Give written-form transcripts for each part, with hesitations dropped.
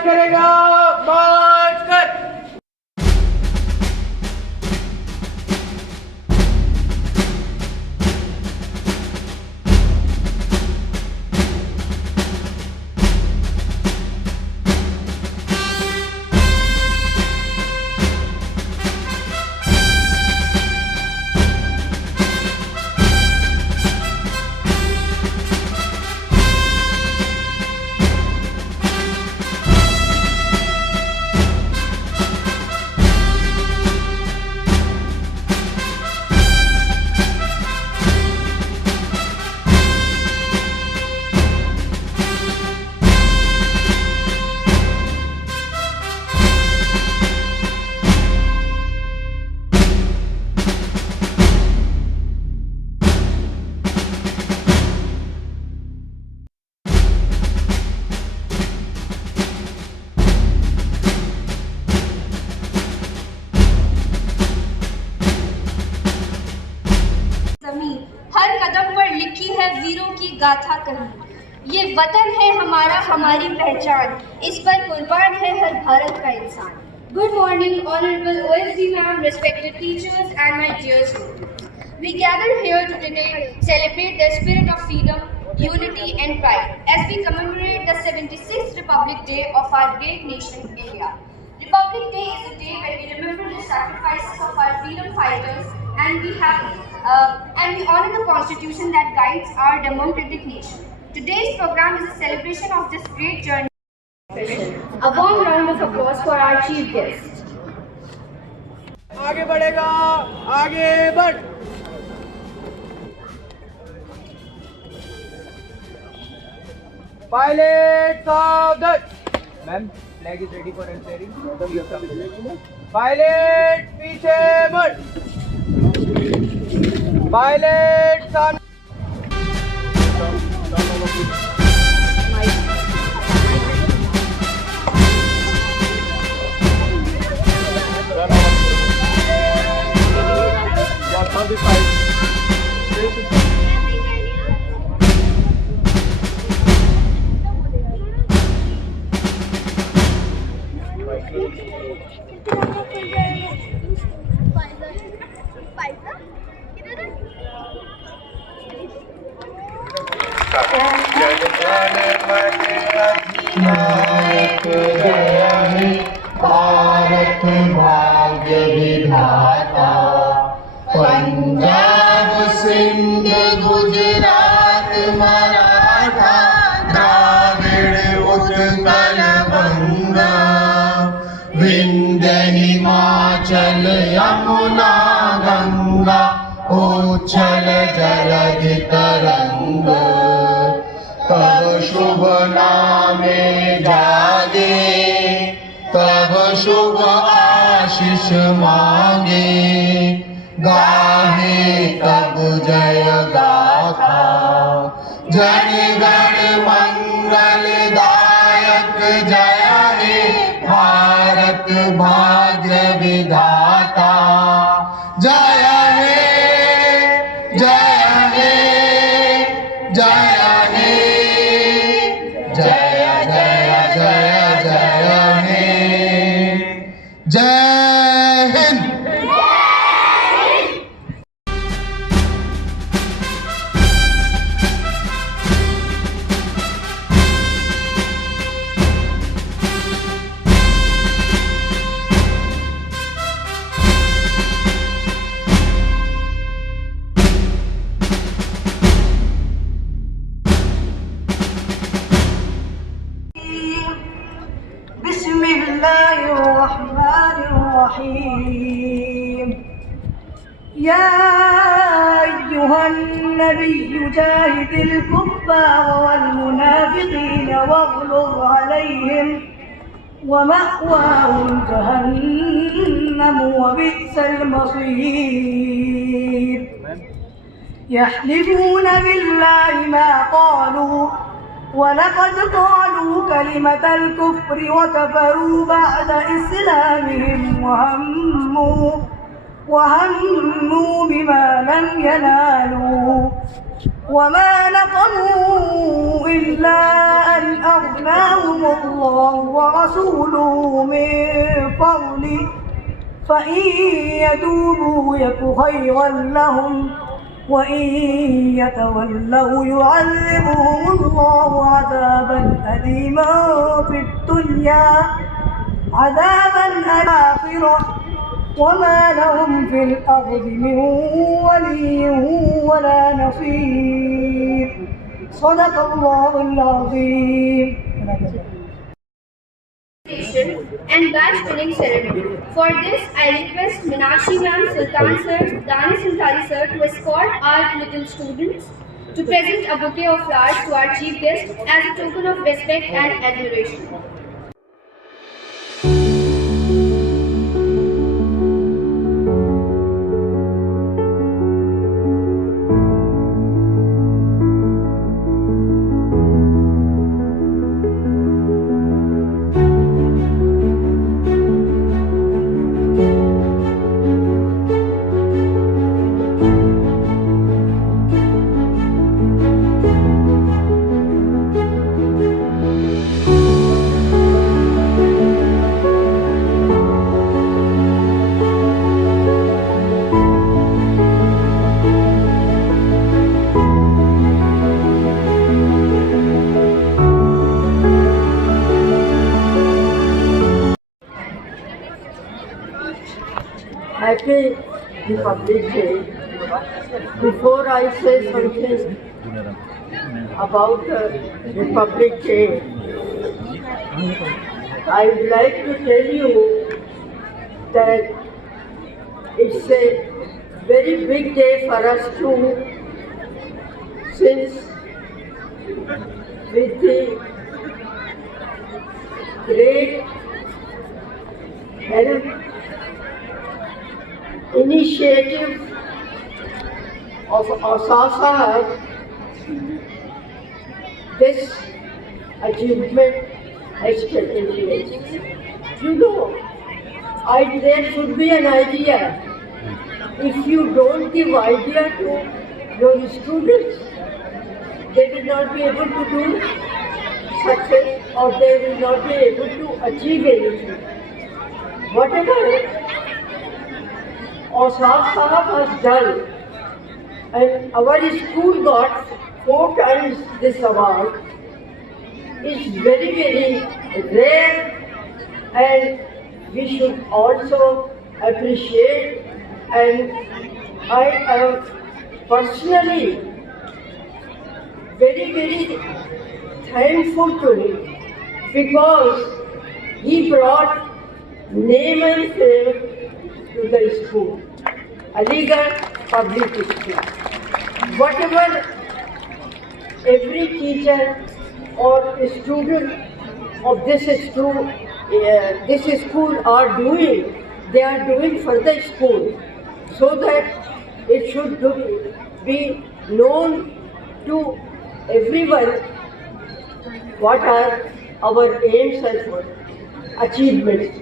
मार्च करेगा, मार्च कर। हर कदम पर लिखी है वीरों की गाथा कही। ये वतन है हमारा, हमारी पहचान, इस पर कुर्बान है हर भारत का इंसान। Good morning, Honorable OSD Ma'am, respected teachers, and my dear students. We gather here to today celebrate the spirit of freedom, unity, and pride as we commemorate the 76th Republic Day of our great nation, India. Republic Day is a day when we remember the sacrifices of our freedom fighters, and we honor the Constitution that guides our democratic nation. Today's program is a celebration of this great journey. A warm round of applause for our chief guest. आगे बढ़ेगा, आगे बढ़। Pilot सावधान। Ma'am, flag is ready for unfairing. Pilot पीछे बढ़। Pilot सामने। भारत भाग्य विधाता, पंजाब सिंध गुजरात मराठा, द्राविड़ उत्कल बंगा, विंध्य हिमाचल यमुना गंगा, उच्छल जलधि तरंग, तब शुभ नामे जागे, तब शुभ आशीष मांगे, गाहे तब जय गाथा, जन गण मंगल दायक जय हे भारत भाग्य विधाता, जय हे, जय हे, जय हे, जय जय जय जय हे, जय हिंद। या अय्युहा النبي جاهد الكفار والمنافقين واغلظ عليهم ومأواهم جهنم وبئس المصير. يحلفون بالله ما قالوا ولقد قالوا كلمة الكفر وكفروا بعد إسلامهم وهموا بما لم ينالوا وما نقموا إلا أن من أغناهم الله ورسوله من فضله فإن يتوبوا يك خيرا لهم وإن يتولوا يعذبهم الله عذابا أليما في الدنيا عذابا الآخرة وما لهم في الأرض من ولي ولا نصير صدق الله العظيم. And badge winning ceremony. For this, I request Meenakshi Ma'am, Sultan Sir, Danish Sultani Sir to escort our little students to present a bouquet of flowers to our chief guest as a token of respect and admiration. Happy Republic Day. Before I say something about Republic Day, I would like to tell you that it's a very big day for us too, since with the great help initiative of Asasa, this achievement has taken place. You know, there should be an idea. If you don't give idea to your students, they will not be able to do success or they will not be able to achieve anything. Whatever Asaf Sahab has done, and our school got 4 times this award, is very, very rare, and we should also appreciate, and I am personally very, very thankful to him because he brought name and fame to the school, Aligarh Public School. Whatever every teacher or student of this school are doing, they are doing for the school, so that it should be known to everyone what are our aims and achievements.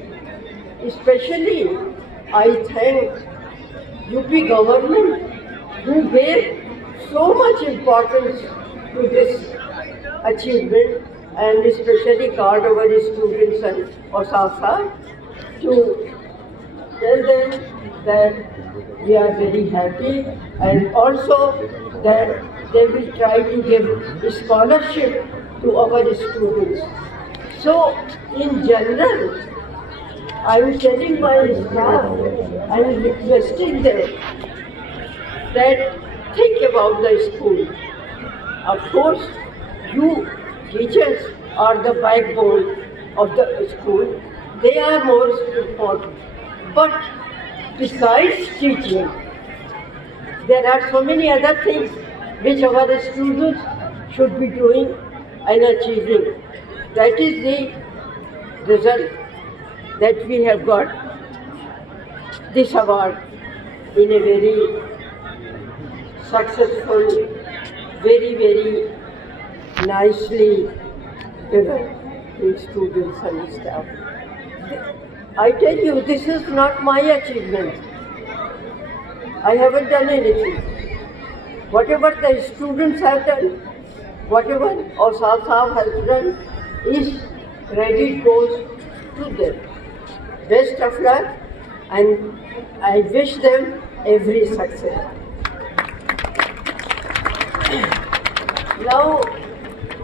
Especially, I thank UP government who gave so much importance to this achievement, and especially called our students and Asasa to tell them that we are very happy, and also that they will try to give scholarship to our students. So, in general, I am telling my staff, I am requesting them that think about the school. Of course, you teachers are the backbone of the school. They are more important. But besides teaching, there are so many other things which our students should be doing and achieving. That is the result that we have got this award in a very successful, very, very nicely given to students and staff. I tell you, this is not my achievement. I haven't done anything. Whatever the students have done, whatever Osaf Saab has done is credit goes to them. Best of luck, and I wish them every success. Now,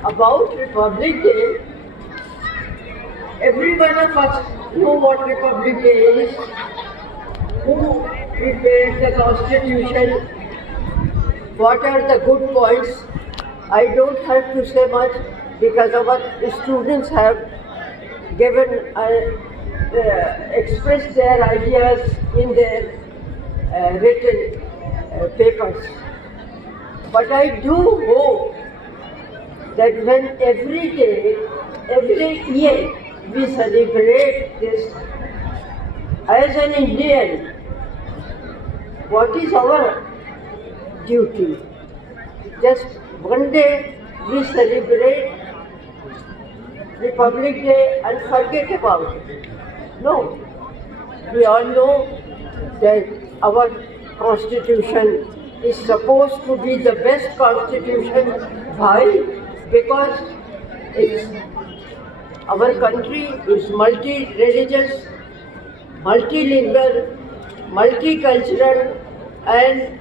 about Republic Day, every one of us know what Republic Day is, who prepared the Constitution, what are the good points. I don't have to say much because our students have given, expressed their ideas in their written papers. But I do hope that when every day, every year we celebrate this, as an Indian, what is our duty? Just one day we celebrate Republic Day and forget about it. No. We all know that our Constitution is supposed to be the best Constitution. Why? Because our country is multi-religious, multilingual, multicultural, and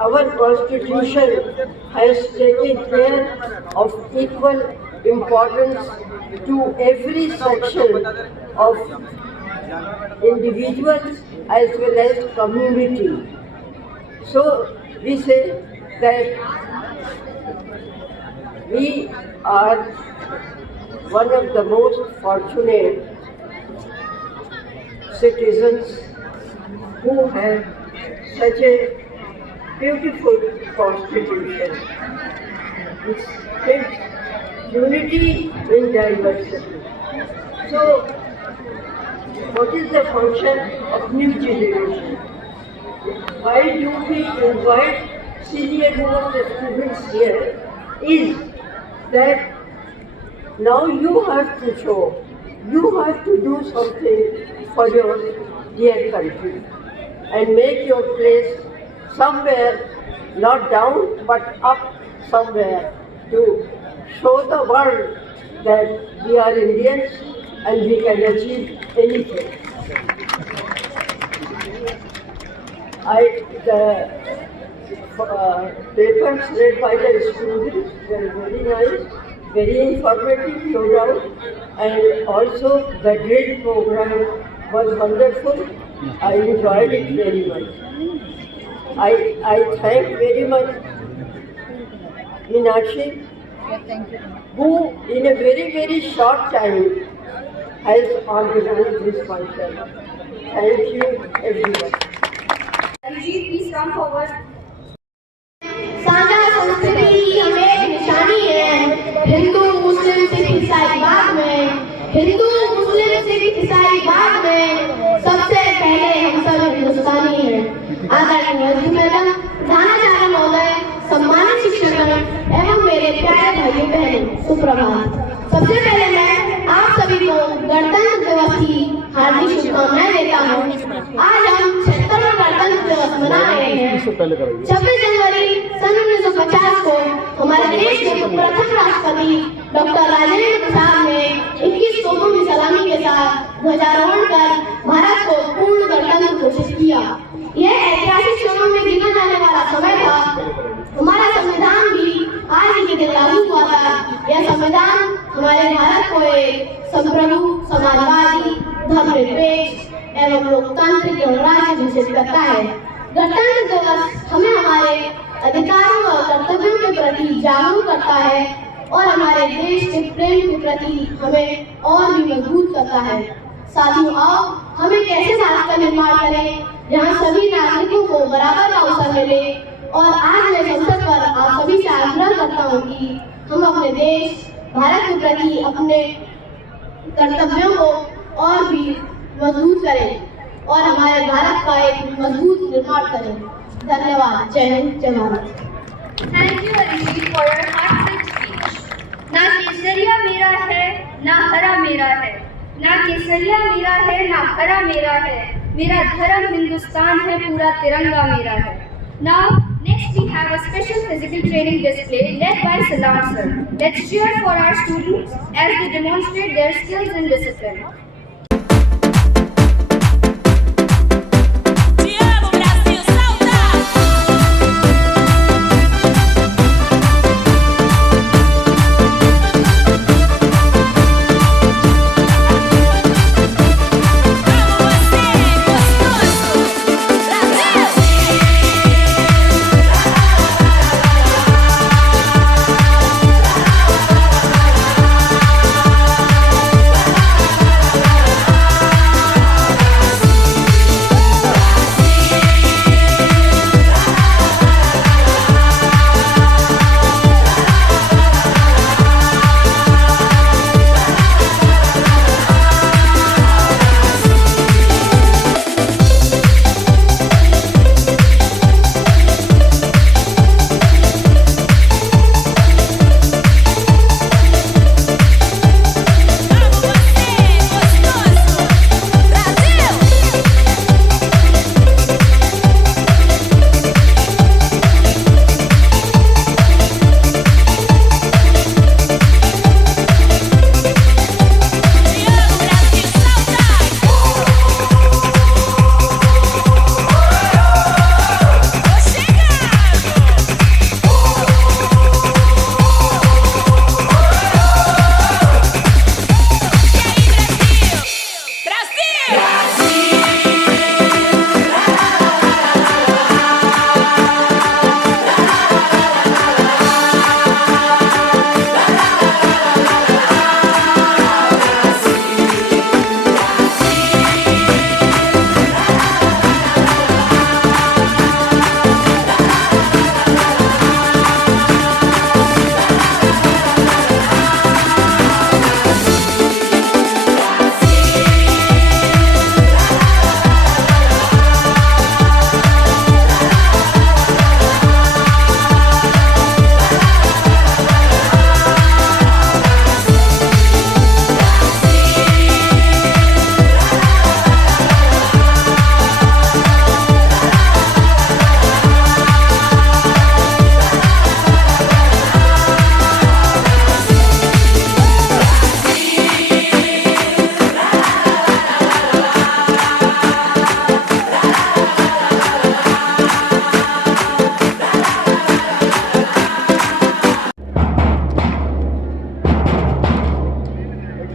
our Constitution has taken care of equal importance to every section of individuals as well as community. So we say that we are one of the most fortunate citizens who have such a beautiful Constitution. It's unity in diversity. So, what is the function of new generation? Why do we invite senior most students here? Is that now you have to show, you have to do something for your dear country and make your place somewhere, not down but up somewhere, to show the world that we are Indians and we can achieve anything. The papers read by the students were very nice, very informative, no doubt, and also the drill program was wonderful. I enjoyed it very much. I thank very much Meenakshi, who in a very, very short time has organized this function. Thank you, everyone. Please come forward. साझा संस्कृति की हमें एक निशानी है। हिंदू मुस्लिम सिख ईसाई बाद में, हिंदू मुस्लिम सिख ईसाई बाद में सबसे पहले हम सब हिंदुस्तानी हैं। आदरणीय मैडम, प्रधानाचार्य महोदय, सम्मानित शिक्षकगण एवं मेरे प्यारे भाइयों बहनों, सुप्रभात। सबसे पहले मैं आप सभी को गणतंत्र दिवस की हार्दिक शुभकामनाएं देता हूँ। आज हम 76वां गणतंत्र दिवस मना रहे हैं। 26 जनवरी सन 1950 को हमारे देश के प्रथम राष्ट्रपति डॉक्टर राजेंद्र प्रसाद ने 21 तोपों की सलामी के साथ ध्वजारोहण कर भारत को पूर्ण गणतंत्र घोषित किया। यह ऐतिहासिक क्षणों में गिना जाने वाला समय था। हमारा संविधान भी आज ही के दिन लागू हुआ था। यह संविधान हमारे भारत को एक संप्रभु, समाजवादी, धर्मनिरपेक्ष एवं लोकतांत्रिक गणराज्य घोषित करता है। गणतंत्र दिवस हमें हमारे अधिकारों और कर्तव्यों के प्रति जागरूक करता है और हमारे देश के प्रेम के प्रति हमें और भी मजबूत करता है। साथियों, आओ हम एक ऐसे भारत का निर्माण करें जहां सभी नागरिकों को बराबर का अवसर मिले। और आज मैं संसद पर आप सभी से आग्रह करता हूं कि हम अपने देश भारत के प्रति अपने कर्तव्यों को और भी मजबूत करें और हमारे भारत का एक मजबूत निर्माण करें। धन्यवाद। जय हिंद, जय Bharat. Thank you, Harish, for your heartfelt speech. ना केसरिया मेरा है, ना हरा मेरा है, ना केसरिया मेरा है, ना हरा मेरा है, मेरा धर्म हिंदुस्तान है, पूरा तिरंगा मेरा है। Now, next we have a special physical training display led by Salam sir. Let's cheer for our students as they demonstrate their skills and discipline.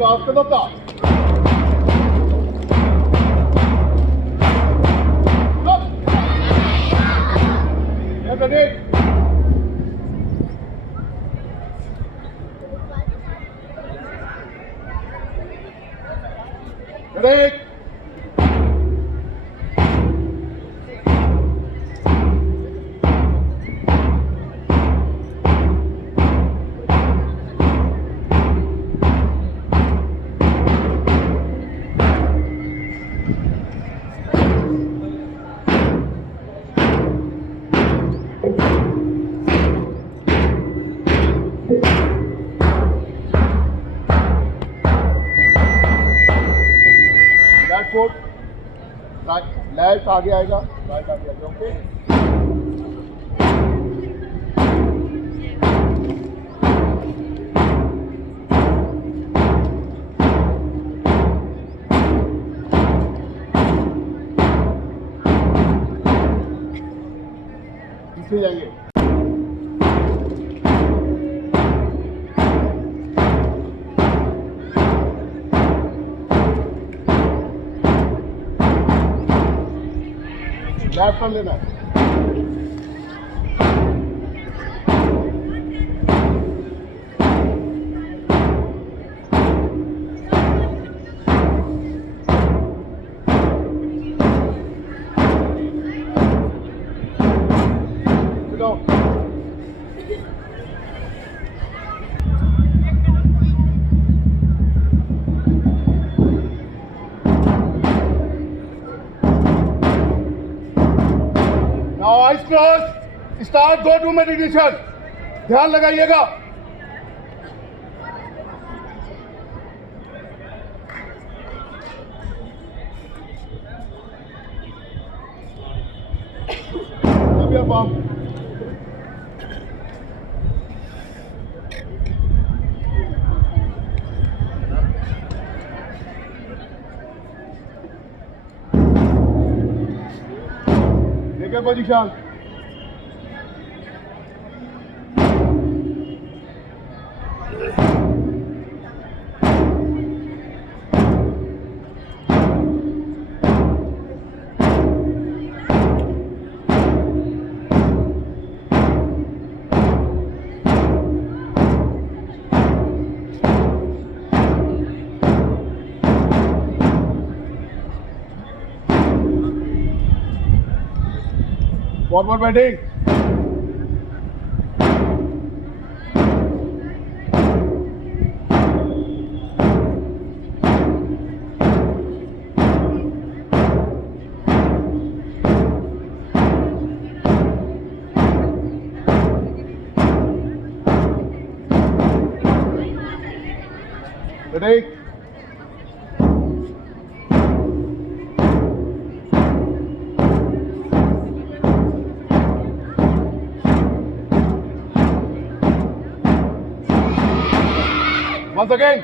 After the block. Ready? Fort left आगे आएगा, right आगे आएगा। Okay, पीछे जाएंगे। Left turn लेना है। Now eyes closed. Start go to meditation. ध्यान लगाइएगा। अभी आप your position. Forward batting. Ready? Once again.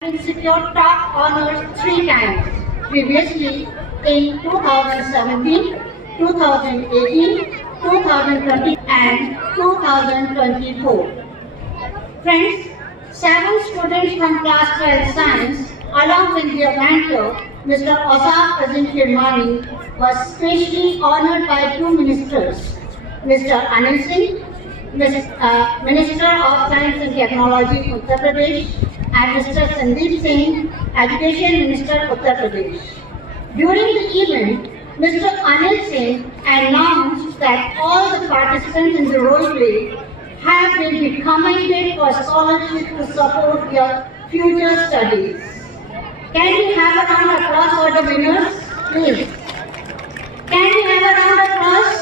Been secured top honors 3 times, previously in 2017, 2018, 2020 and 2024. Friends, 7 students from class 12 science along with their mentor, Mr. Asaf Azim Kirmani, was specially honored by 2 ministers, Mr. Anil Singh, Minister of Science and Technology, Uttar Pradesh, and Mr. Sandeep Singh, Education Minister, Uttar Pradesh. During the event, Mr. Anil Singh announced that all the participants in the role play have been recommended for scholarship to support their future studies. Can we have a round of applause for the winners, please? Can we have a round of applause?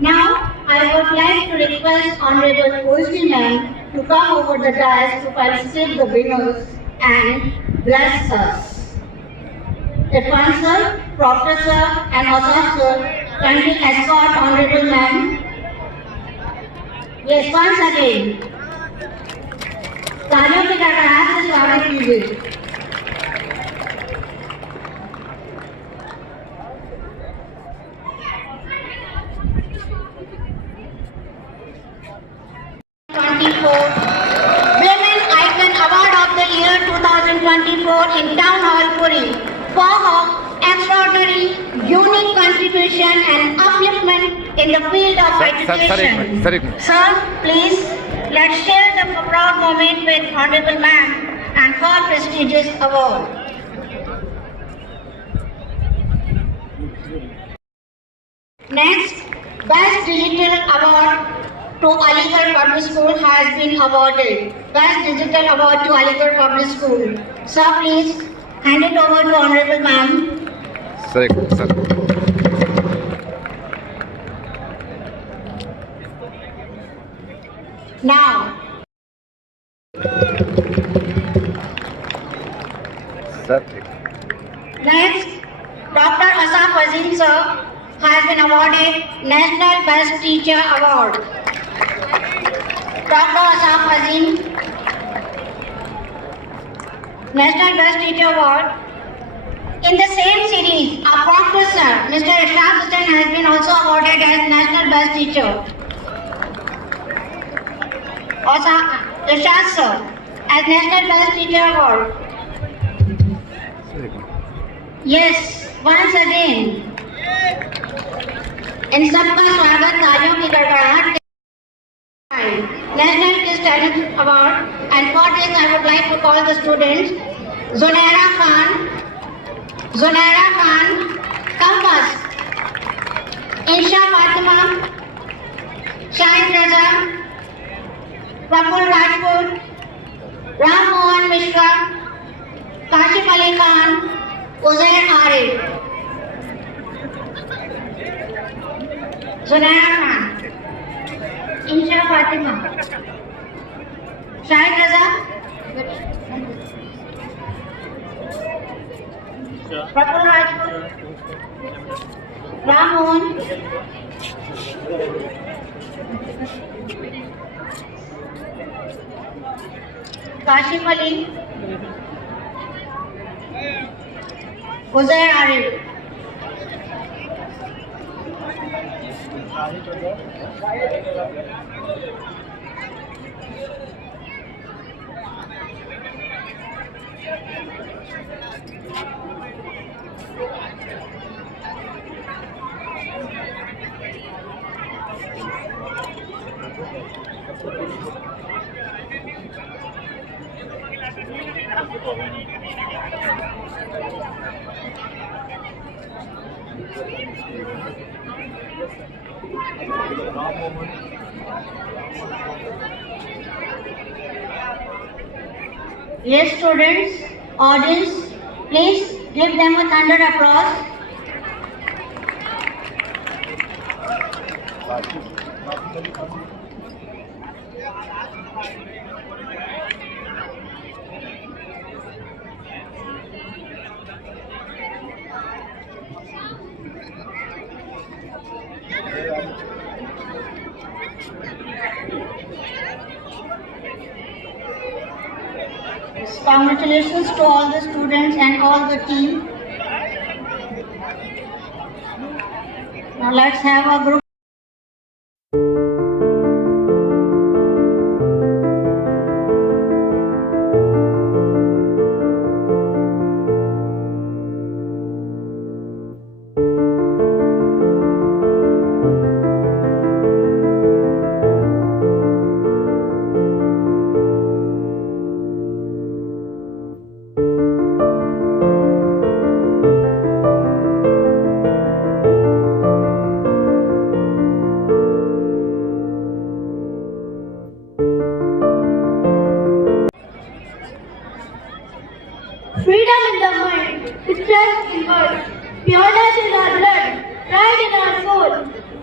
Now, I would like to request Honorable Ulti Ma'am to come over the dais to felicitate the winners and bless us. Irfan sir, Proctor sir and Asaf sir, kindly escort Honorable Ma'am. Yes, once again. तालियों के गड़गड़ाहट से स्वागत कीजिए। Women Icon Award of the Year 2024 in Town Hall, Puri for her extraordinary, unique contribution and upliftment in the field of education. Sir, please, let's share the proud moment with Honorable Ma'am and her prestigious award. Next, Best Digital Award to Aligarh Public School has been awarded. Best Digital Award to Aligarh Public School. Sir, please hand it over to Honorable Ma'am. Sir. Now, Sir. next, Dr. Asaf Azim sir has been awarded National Best Teacher Award. Dr. Asaf Azim, National Best Teacher Award. In the same series, our professor, Mr. Irshad Hussain, has been also awarded as National Best Teacher. Irshad sir, as National Best Teacher Award. Yes, once again. इन सबका स्वागत तालियों की गड़गड़ाहट के National Kids Talent Award, and for this I would like to call the students Zunaira Khan, Compass, Insha Fatima, Shahid Raza, Praful Rajput, Ram Mohan Mishra, Kashif Ali Khan, Uzair Arif. Zunaira Khan, Insha Fatima, Shahid Raza, Prakul Raj, Ramon, Kashif Ali, Uzair Arif. Yes, students, audience, please give them a thunder applause. Congratulations to all the students and all the team. Now let's have a group. Freedom in the mind, strength in words, pureness in our blood, pride in our soul,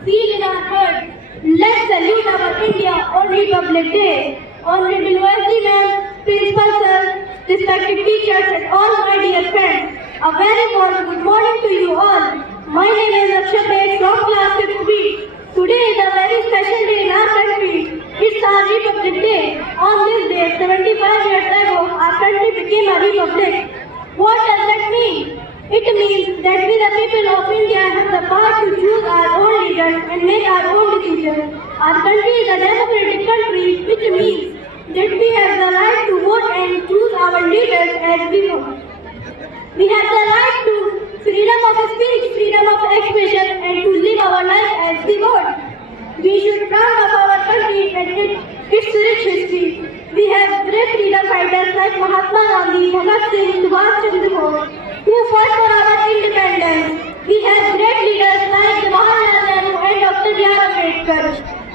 zeal in our heart. Let's salute our India on Republic Day. Honorable Vice Ma'am, Principal Sir, respected teachers and all my dear friends, a very warm good morning to you all. My name is Akshay Beg from class 5B. Today is a very special day in our country. It's our Republic Day. On this day, 75 years ago, our country became a republic. What does that mean? It means that we the people of India have the power to choose our own leaders and make our own decisions. Our country is a democratic country, which means that we have the right to vote and choose our leaders as we want. We have the right to freedom of speech, freedom of expression, and to live our life as we want. We should proud of our country and its rich history. We have great freedom fighters like Mahatma Gandhi, Bhagat Singh, Subhash Chandra Bose, who fought for our independence. We have great leaders like Jawaharlal Nehru and Dr. B.R. Ambedkar,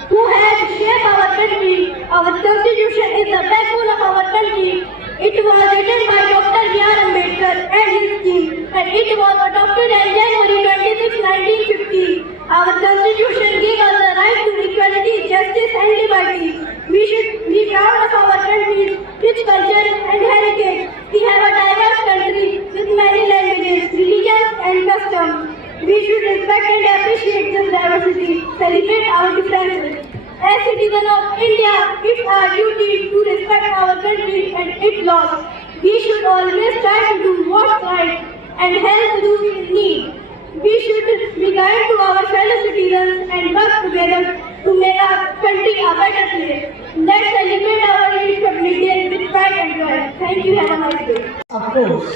who have shaped our country. Our constitution is the backbone of our country. It was written by Dr. B.R. Ambedkar and his team, and it was adopted on January 26, 1950. Our constitution gave us the right to equality, justice and liberty. We should be proud of our country's rich culture and heritage. We have a diverse country with many languages, religions and customs. We should respect and appreciate this diversity, celebrate our differences. As citizens of India, it's our duty to respect our country and its laws. We should always try to do what's right and help those in need. We should be kind to our fellow citizens and work together to make our country a better place. Let's celebrate our Republic Day with pride and joy. Thank you. Have a nice day. Of course.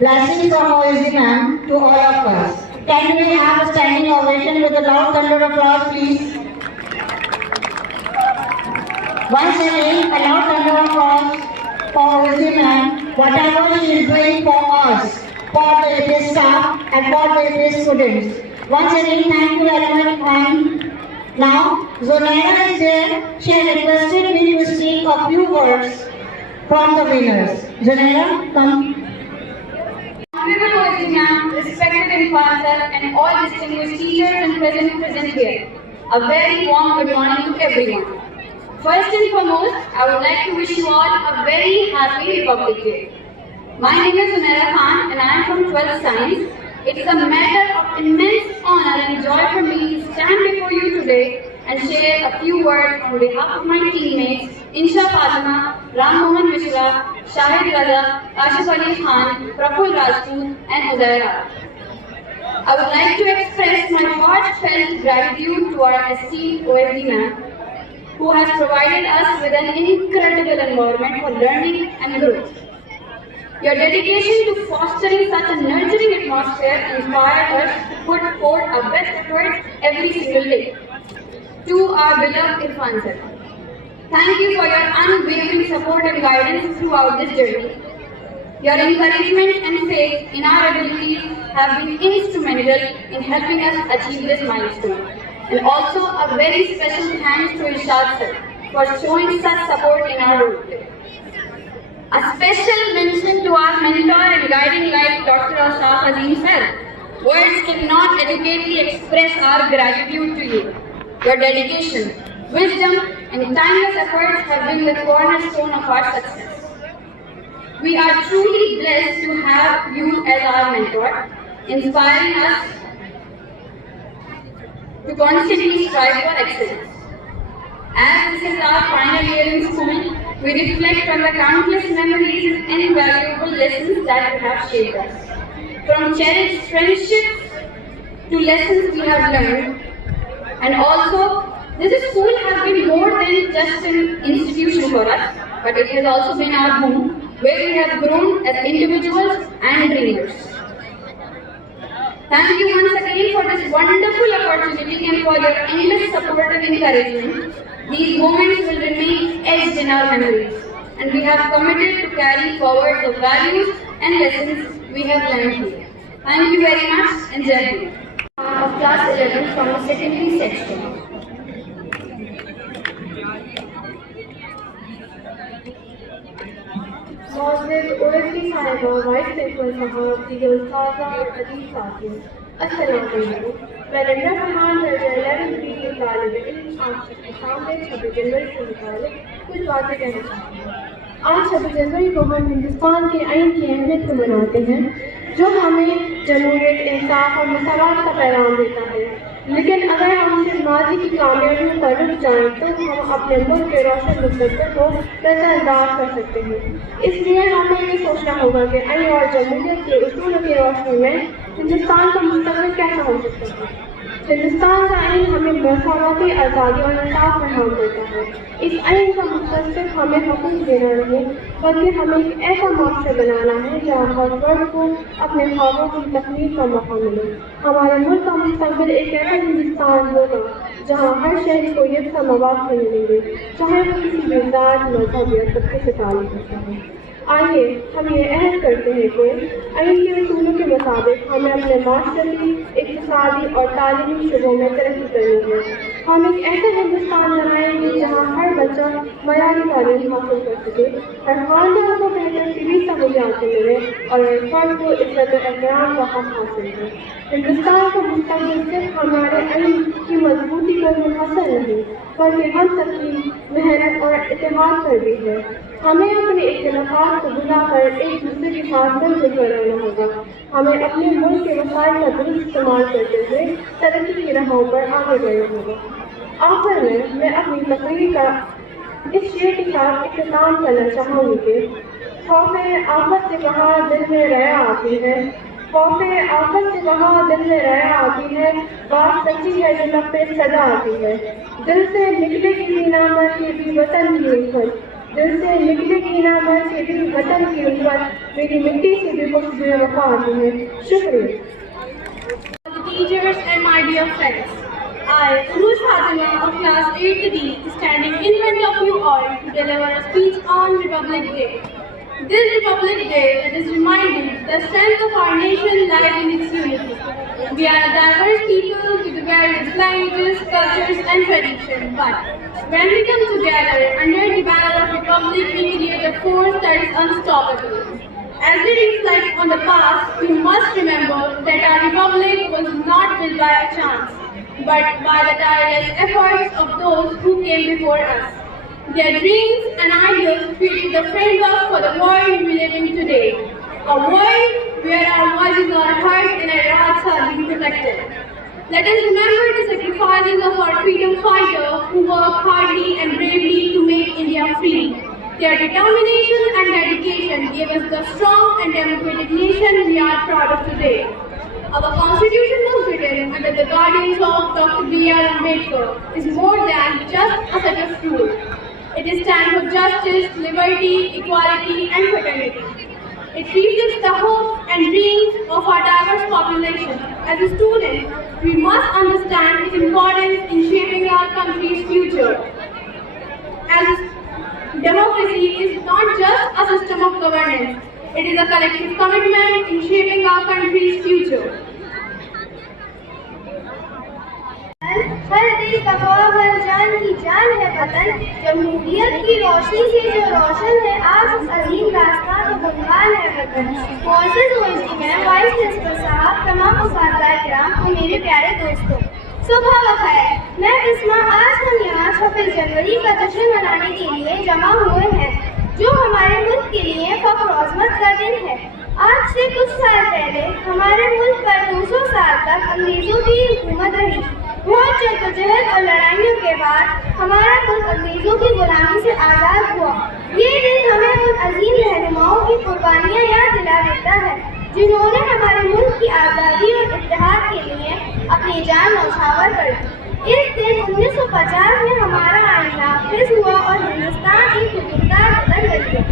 Blessings from OSD ma'am to all of us. Can we have a standing ovation with a loud thunder applause, please? Once again, a loud thunder applause for OSD ma'am. Whatever she is doing for us, for the APS staff and for the APS students. Once again, thank you very much, ma'am. Now, Zunaira is there. She has requested me to speak a few words from the winners. Zunaira, come. Honorable OSD ma'am, respected advisor, and all distinguished teachers and present here. A very warm good morning to everyone. First and foremost, I would like to wish you all a very happy Republic Day. My name is Sunaira Khan and I am from 12th Science. It is a matter of immense honor and joy for me to stand before you today and share a few words on behalf of my teammates Insha Fatima, Ram Mohan Mishra, Shahid Raza, Ashif Ali Khan, Praful Rajput and Udaira. I would like to express my heartfelt gratitude to our esteemed OFD ma'am, who has provided us with an incredible environment for learning and growth. Your dedication to fostering such a nurturing atmosphere inspired us to put forth our best efforts every single day. To our beloved Irfan sir, thank you for your unwavering support and guidance throughout this journey. Your encouragement and faith in our abilities have been instrumental in helping us achieve this milestone. And also a very special thanks to Irshad sir for showing such support in our role. A special mention to our mentor and guiding light, Dr. Asaf Azim sir. Words cannot adequately express our gratitude to you. Your dedication, wisdom, and timeless efforts have been the cornerstone of our success. We are truly blessed to have you as our mentor, inspiring us to constantly strive for excellence. As this is our final year in school, we reflect on the countless memories and invaluable lessons that you have shaped us. From cherished friendships to lessons we have learned. And also, this school has been more than just an institution for us, but it has also been our home, where we have grown as individuals and dreamers. Thank you once again for this wonderful opportunity and for your endless support and encouragement. These moments will remain etched in our memories, and we have committed to carry forward the values and lessons we have learned here. Thank you very much and Jai Hind. Of class 11 from the secondary section. Moses OSD Sahiba, Vice Principal Sahab, Dear Ustaza and Aziz Sathis. Assalamualaikum. मैं रंजा फरमान दर्जा 11B की तालिब इल्म आप सबके सामने 26 जनवरी से मुतालिक कुछ बातें कहना चाहती हूँ। आज 26 जनवरी को हम हिंदुस्तान के आइन की अहमियत को मनाते हैं, जो हमें जमहूरियत, इंसाफ और मसावत का पैगाम देता है। लेकिन अगर हम सिर्फ माजी की कामयाबियों पर रुक जाएं तो हम अपने मुल्क के रोशन मुस्तक़बिल को नज़रअंदाज कर सकते हैं। इसलिए हमें ये सोचना होगा कि आइन और जमहूरियत के उसूलों की रोशनी में हिंदुस्तान का मुस्तक़बिल कैसा हो सकता है। हिंदुस्तान का आइन हमें मसावती, आज़ादी और इंसाफ फराहम करता है। इस आइन का मकसद सिर्फ हमें हुकूक देना नहीं, बल्कि हमें एक ऐसा माशरा बनाना है जहाँ हर वर्ग को अपने ख्वाबों की तकमील का मौका मिले। हमारे मुल्क का मुस्तक़बिल एक ऐसा हिंदुस्तान होगा जहाँ हर शहरी को यकसा मवाक़ मिलेंगे, चाहे वो किसी भी ज़ात, मज़हब या तबके से ताल्लुक़ रखता है। आइए हम ये अहद करते हैं कि आइन के उसूलों के मुताबिक हमें अपने माशरती, इक़्तिसादी और तालीमी शोबों में तरक्की करनी है। हम एक ऐसा हिंदुस्तान बनाएंगे जहाँ हर बच्चा मयारी तालीम हासिल कर सके, हर खानदान को बेहतर तबी सहूलियातें मिले और हर फर्द को इज़्ज़त और एहतराम का हक़ हासिल हो। हिंदुस्तान का मुस्तक़बिल सिर्फ हमारे आइन की मजबूती पर मुनहसर नहीं, बल्कि हम सबकी मेहनत और इत्तेहाद पर भी है। हमें अपने इख्तिलाफ़ात को भुलाकर एक दूसरे के साथ मिलजुल कर रहना होगा। हमें अपने मुल्क के वसाइल का दुरुस्त इस्तेमाल करते हुए तरक्की की राहों पर आगे बढ़ना होगा। आखिर में मैं अपनी तकरीर का इस शेर के साथ इख्तिताम करना चाहूँगी कि खौफ़े आफत से कहा दिल में रया आती है, खौफ़े आफत से कहा दिल में रया आती है, बात सच्ची है जो लब पे सदा आती है। दिल से निकलेगी सीना मर के भी वतन की उल्फत, दिल से निकलेगी ना मर के भी वतन की उल्फत, मेरी मिट्टी से भी कुछ बेवफा आती है। शुक्रिया। Teachers and my dear friends, I, Uruj Fatima of class 8D, is standing in front of you all to deliver a speech on Republic Day. This Republic Day that is reminding the strength of our nation lies in its unity. We are a diverse people with various languages, cultures and traditions, but when we come together under the banner of Republic, we create a force that is unstoppable. As we reflect on the past, we must remember that our Republic was not built by a chance, but by the tireless efforts of those who came before us. Their dreams and ideals created the framework for the world we live in today. a world where our voices are heard and our rights are being protected. Let us remember the sacrifices of our freedom fighters who worked hardly and bravely to make India free. Their determination and dedication gave us the strong and democratic nation we are proud of today. Our constitution was written under the guidance of Dr. B.R. Ambedkar is more than just a set of rules. It stands for justice, liberty, equality and fraternity. It reflects the hopes and dreams of our diverse population. As a student, we must understand its importance in shaping our country's future. As democracy is not just a system of governance, it is a collective commitment in shaping our country's future. हर दिल का ख्वाब हर जान की जान है वतन, जमहूरियत की रोशनी से जो रोशन है आज उस अजीम दास्तान का बुनवान है वतन। मोअज़्ज़िज़ OSD में वाइस प्रिंसिपल साहब, तमाम उस्ताद किराम और मेरे प्यारे दोस्तों, सुबह बखैर। मैं बिस्मा, आज हम यहाँ 26 जनवरी का जश्न मनाने के लिए जमा हुए हैं, जो हमारे मुल्क के लिए फख्र और अज़मत का दिन है। आज से कुछ साल पहले हमारे मुल्क पर 200 साल तक अंग्रेजों की हुकूमत रही। बहुत जद्दोजहद और लड़ाइयों के बाद हमारा मुल्क अंग्रेजों की गुलामी से आज़ाद हुआ। ये दिन हमें उन अजीम रहनुमाओं की कुर्बानियाँ याद दिला देता है, जिन्होंने हमारे मुल्क की आज़ादी और इत्तेहाद के लिए अपनी जान न्यौछावर कर दी। इस दिन 1950 में हमारा आईन नाफिज हुआ और हिंदुस्तान एक खुदमुख्तार वतन बन गया।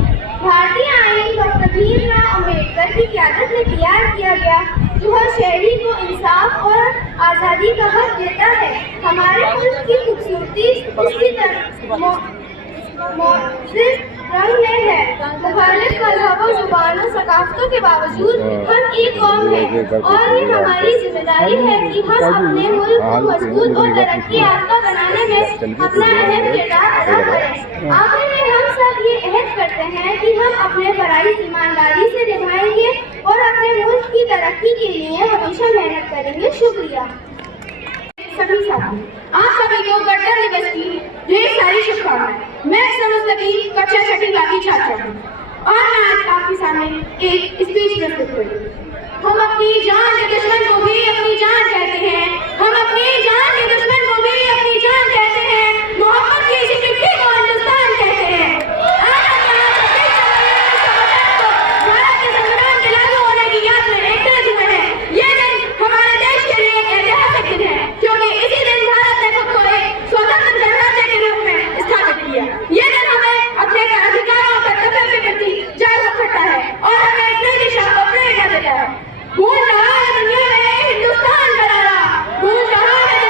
भारतीय आईन डॉक्टर भीमराव अम्बेडकर की क़यादत में तैयार किया गया, जो हर शहरी को इंसाफ और आज़ादी का हक देता है। हमारे मुल्क की खूबसूरती इसकी तरह रंग में है। मुखालिफ मज़हबों, ज़ुबानों, सकाफ़तों के बावजूद हम एक कौम हैं और ये हमारी जिम्मेदारी है कि हम अपने मुल्क को मजबूत और तरक्की याफ्ता बनाने में अपना अहम किरदार अदा करें। आखिर में हम सब ये अहद करते हैं कि हम अपने फ़राइज़ ईमानदारी से निभाएंगे और अपने मुल्क की तरक्की के लिए हमेशा मेहनत करेंगे। शुक्रिया। सभी साथी, आप सभी को गणतंत्र दिवस की ढेर सारी शुभकामनाएं। मैं समस्तकी कक्षा 6 की छात्रा हूँ और मैं आज आपके सामने एक स्पीच प्रस्तुत करूँगी। हम अपनी जान के दुश्मन को भी अपनी जान कहते हैं, हम अपनी जान के दुश्मन को भी अपनी जान कहते हैं, मोहब्बत की इसी मिट्टी को हिंदुस्तान कहते हैं। आज हम यहाँ 26 जनवरी को भारत के संविधान के लागू होने की याद में एकत्रित हुए हैं। ये दिन हमारे देश के लिए एक ऐतिहासिक दिन है, क्योंकि इसी दिन भारत ने खुद को एक स्वतंत्र गणराज्य के रूप में स्थापित किया। ये दिन हमें अपने अधिकारों और कर्तव्यों के प्रति जागरूक करता है और हमें एक नई दिशा और प्रेरणा देता है। भूल रहा है दुनिया में हिंदुस्तान बनाना, भूल रहा है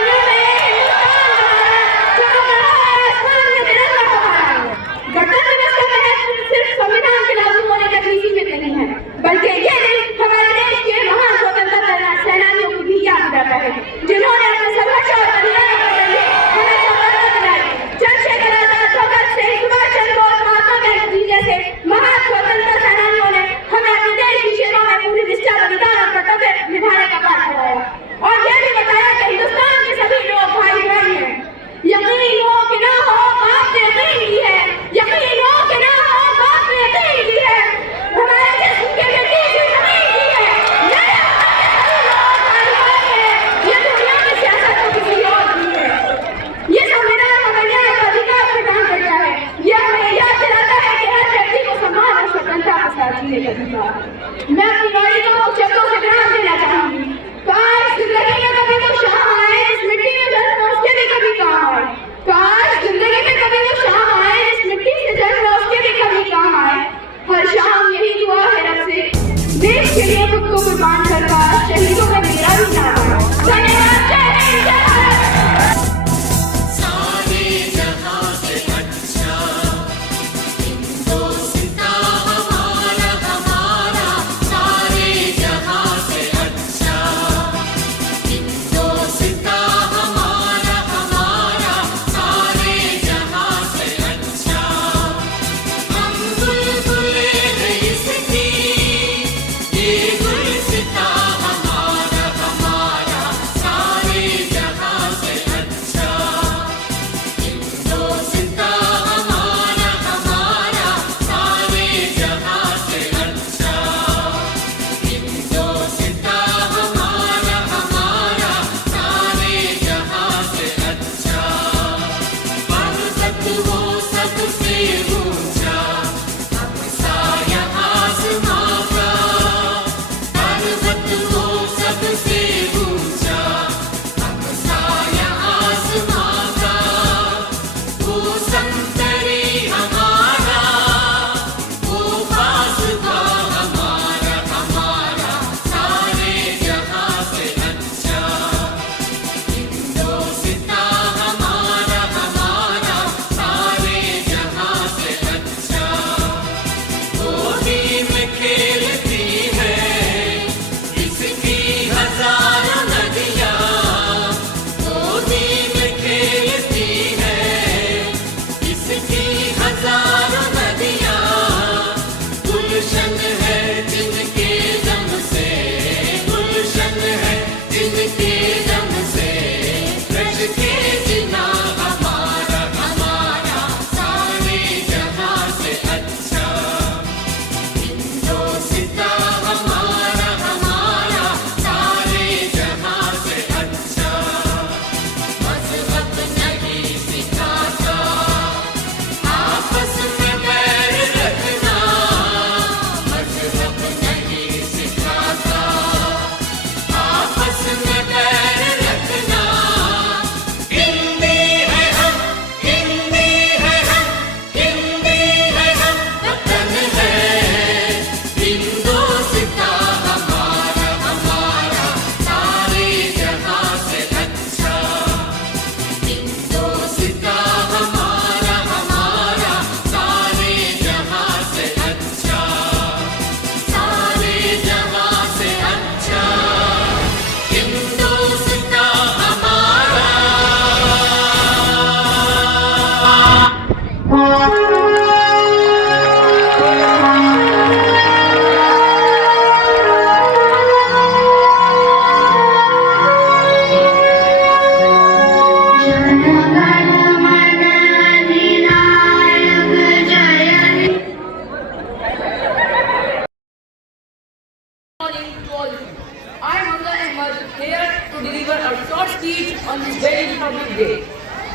this very Republic Day.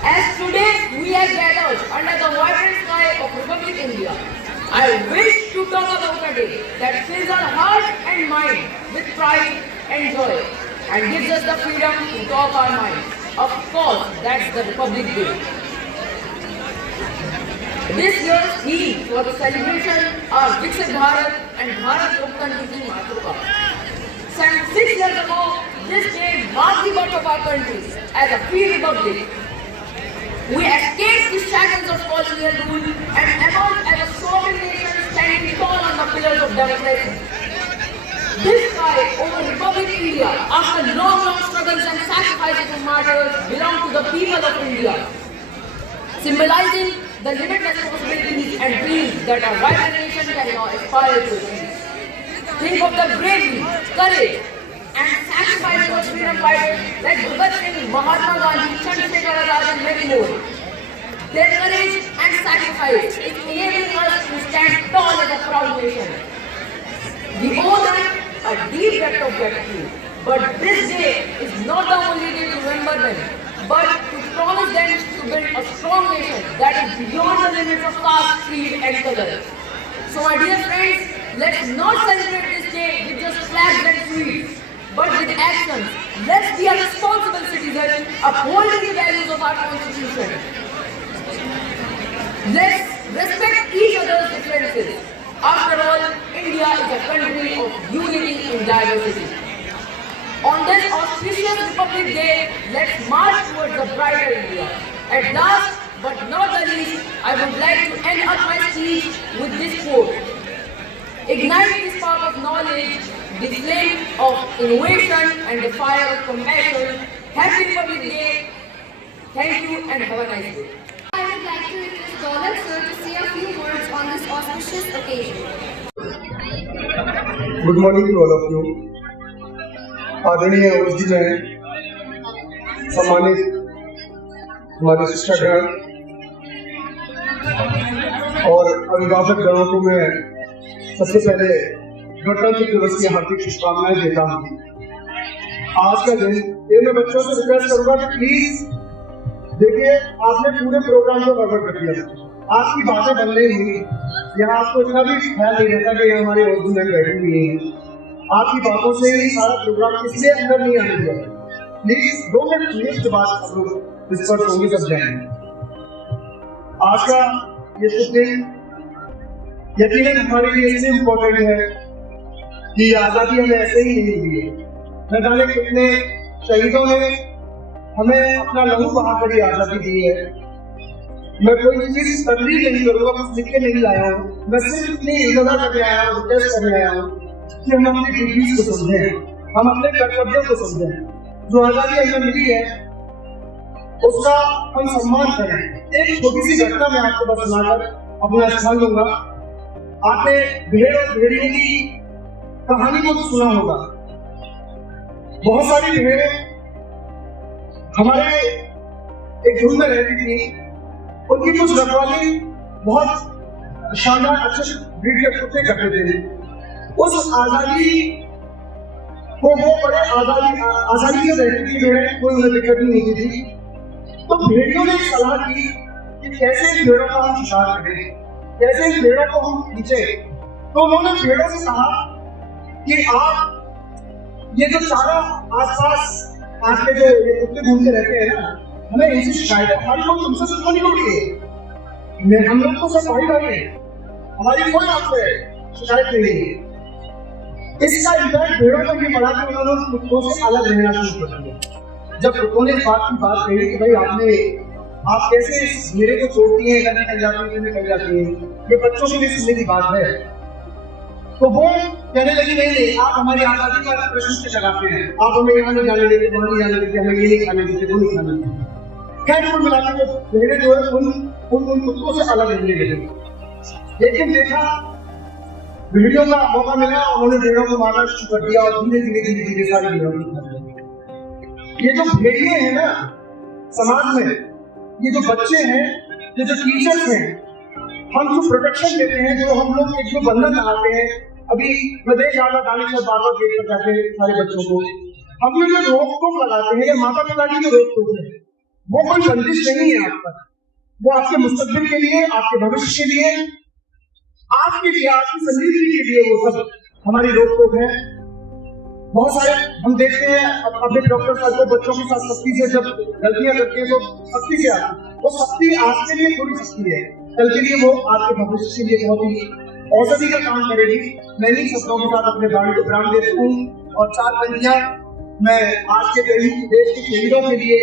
As today we are gathered under the vibrant sky of Republic India, I wish to talk about a day that fills our heart and mind with pride and joy and gives us the freedom to talk our mind. Of course, that's the Republic Day. This year's theme for the celebration are Viksit Bharat and Bharat Loktantra ki Matruka. 6 years ago, this day marked the birth of our country as a free republic. We escaped the shackles of colonial rule and emerged as a sovereign nation standing tall on the pillars of democracy. This sky over Republic India, after long struggles and sacrifices of martyrs, belong to the people of India, symbolizing the limitless possibilities and dreams that a vibrant nation can now aspire to achieve. Think of the bravery, courage, and sacrifice of freedom fighters like Bhagat Singh, Mahatma Gandhi, Chandrasekhar Azad, and many more. Their courage and sacrifice is enabling us to stand tall as a proud nation. We owe them a deep debt of gratitude, but this day is not the only day to remember them, but to promise them to build a strong nation that is beyond the limits of caste, creed, and color. So, my dear friends, let's not celebrate this day with just flags and sweets, but with actions. Let's be a responsible citizen, upholding the values of our Constitution. Let's respect each other's differences. After all, India is a country of unity in diversity. On this auspicious Republic Day, let's march towards a brighter India. At last, but not the least, I would like to end up my speech with this quote. Ignite the spark of knowledge, the flame of innovation and the fire of compassion. Happy Republic Day. Thank you and have a nice day. I would like to request Daulat sir to say a few words on this auspicious occasion. Good morning to all of you. आदरणीय OSD में सम्मानित हमारे शिक्षकगण और अभिभावक गणों को मैं सबसे पहले गणतंत्र दिवस की हार्दिक शुभकामनाएं देता हूँ। आज का दिन ये मैं बच्चों से रिक्वेस्ट करूंगा कि प्लीज देखिए, आपने पूरे प्रोग्राम को कवर कर दिया, आपकी बातें बन रही हुई, यहाँ आपको इतना भी ख्याल नहीं रहता कि हमारे OSD में बैठी हुई है। आपकी बातों से ही सारा प्रोग्राम इसलिए अंदर नहीं आने दिया। प्लीज 2 मिनट के बाद हम लोग डिस्कस होंगे, सब जाएंगे। आज का ये शुभ दिन यकीनन हमारे लिए इसलिए इम्पोर्टेंट है कि आजादी हमें ऐसे ही नहीं मिली है। न जाने कितने शहीदों ने हमें अपना लहू बहाकर ही आजादी दी है। मैं कोई चीज तकलीफ नहीं करूंगा, कुछ लिख के नहीं लाया हूँ, मैं सिर्फ इतनी इल्तजा करने आया हूँ, रिक्वेस्ट करने आया हूँ कि हम अपनी ड्यूटीज को समझें, हम अपने कर्तव्यों को समझें। जो आजादी हमें मिली है उसका हम सम्मान करें। एक छोटी सी घटना मैं आपको बस सुनाकर अपना स्थान लूंगा। आपने भेड़ और भेड़ियों की कहानी को सुना होगा। बहुत सारी भेड़ें हमारे एक झुंड में रहती थी, उनकी कुछ रखवाली बहुत शानदार अच्छे ब्रीड के कुत्ते करते थे। उस आजादी को वो बड़े आसानी से रहती थी, जो है कोई उन्हें दिक्कत नहीं होती थी। तो भेड़ियों ने सलाह की कि कैसे भेड़ों का हम शिकार करें, कैसे भेड़ों को हम खींचे। तो उन्होंने भेड़ों से कहा कि आप ये जो चारा आसपास आपके जो ये कुत्ते घूमते रहते हैं ना, हमें इनसे शिकायत है, हमारी कोई तुमसे सुनवा नहीं होगी, हम लोग तो सब भाई भाई हैं, हमारी कोई आपसे शिकायत नहीं है। इसका इम्पैक्ट भेड़ों को ये पड़ा कि उन्होंने कुत्तों से अलग रहना शुरू कर दिया। जब कुत्तों ने इस बात की बात कही कि भाई आप कैसे इस भेड़े को छोड़ती हैं, करने लग जाती हैं, ये बच्चों के लिए सुनने की बात है। तो वो कहने लगी नहीं, आप हमारी आजादी का प्रश्न लगाते हैं, आप हमें यहाँ नहीं जाने देते, वहाँ नहीं जाने देते, हमें ये नहीं खाने देते, वो नहीं खाने देते। खैर कुल मिलाकर वो भेड़े जो है उन कुत्तों से अलग रहने लगे। लेकिन देखा भेड़ियों का मौका मिला, उन्होंने भेड़ों को मारना शुरू कर दिया और धीरे धीरे सारी भेड़ों को। ये जो भेड़िए हैं ना समाज में, ये जो बच्चे हैं, ये जो टीचर्स हैं, हम जो प्रोटेक्शन देते हैं, जो हम लोग एक जो बंधन लगाते हैं। अभी मैं देख रहा था दानिश और बार-बार गेट पर जाते हैं सारे बच्चों को, हम लोग जो रोक टोक लगाते हैं या माता पिता की जो रोक टोक है वो कोई बंदिश नहीं है आप पर, वो आपके मुस्तकबिल के लिए, आपके भविष्य के लिए, आपके लिए, आपकी संजीवनी के लिए वो सब हमारी रोक टोक है। बहुत सारे हम देखते हैं अपने डॉक्टर साहब को बच्चों के साथ सख्ती से जब गलतियां करते हैं तो सख्ती से आती है। वो सख्ती आज के लिए थोड़ी सख्ती है, कल के लिए वो आपके भविष्य के लिए बहुत ही औषधि का काम करेगी। मैं इन्हीं शब्दों के साथ अपने बाणी को प्राण देता हूँ और 4 पंक्तियां मैं आज के देश के शहीदों के लिए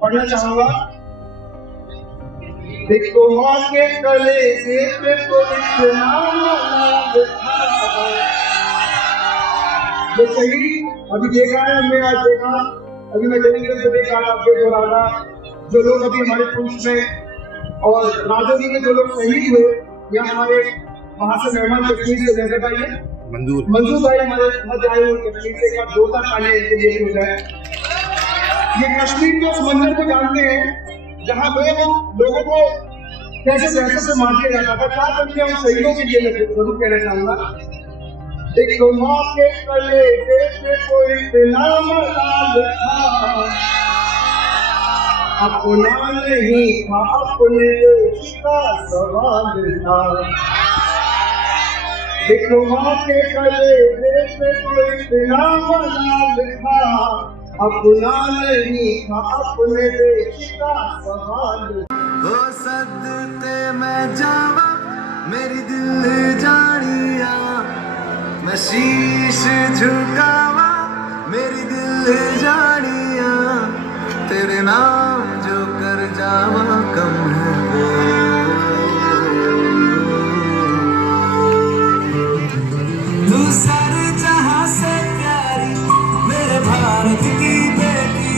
पढ़ना चाहूंगा। देखो माँ के गले से देखो इतना ये शहीद अभी देखा है हमने, आज देखा, अभी मैं टेलीविजन से देखा, अपडेट हो रहा था, जो लोग अभी हमारे पुंछ में और राजौरी में जो लोग शहीद हुए, या हमारे वहां से मेहमान कश्मीर से जैसे भाई है मंजूर भाई हमारे मध्य आए हुए कश्मीर से एक दो खाने के लिए हो जाए। ये कश्मीर के उस मंदिर को जानते हैं जहाँ लोगों को कैसे पैसे से मार दिया जाता था। 4 पंक्तियां उन शहीदों के लिए मैं जरूर कहना चाहूंगा। देखो माँ के गले पे कोई नाम लिखा, अपना नहीं था अपने का सवाल था। देखो माँ के गले पे कोई नाम लिखा, अपना नहीं था अपने देश का सवाल। हो सदते मैं जावा मेरी दिल जानिया, मैं शीश झुकावा मेरी दिल जानिया, तेरे नाम जो कर जावा कम है वो। तू सर जहां से प्यारी मेरे भारत की बेटी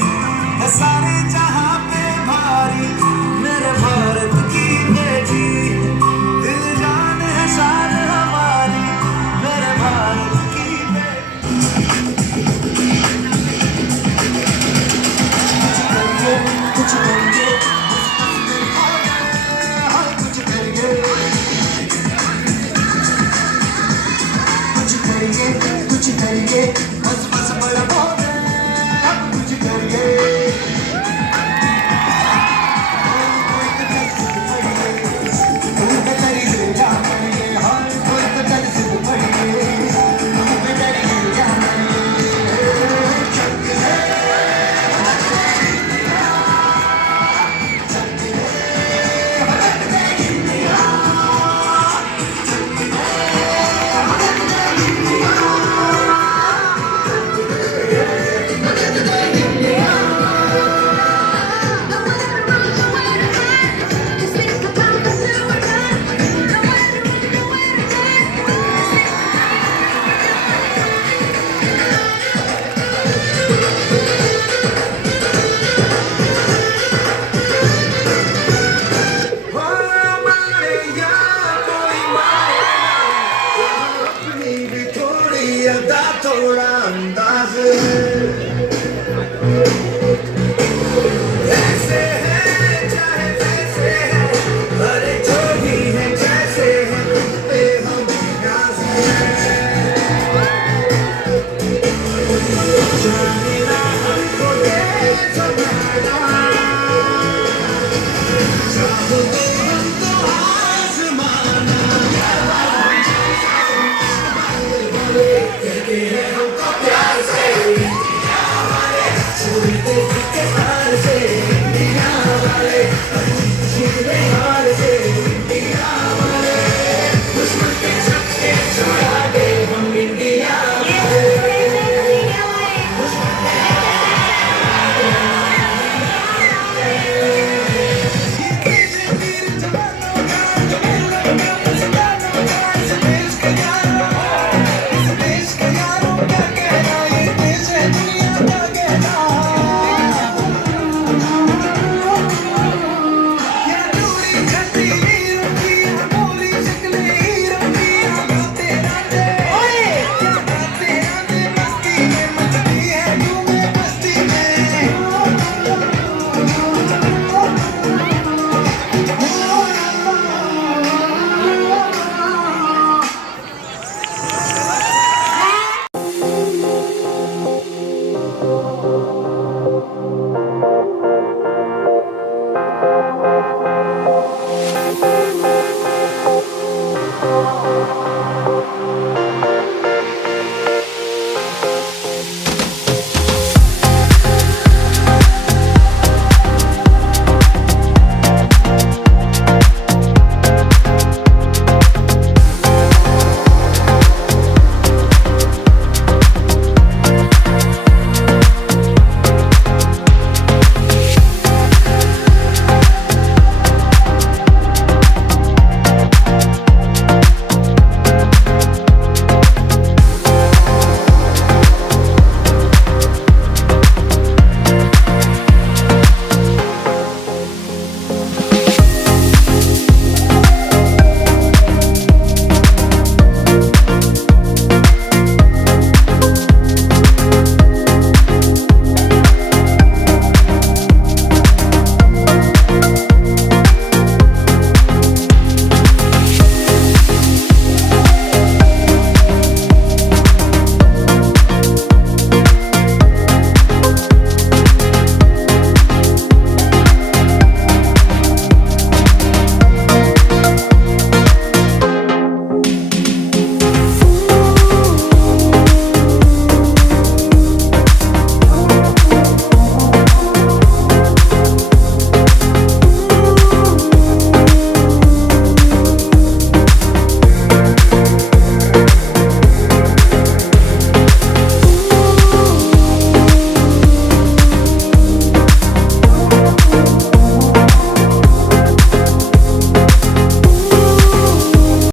है, सारे जहां पे भारी मेरे भारत की बेटी, दिल जान है शान हमारी मेरे भारत की बेटी। कुछ करिए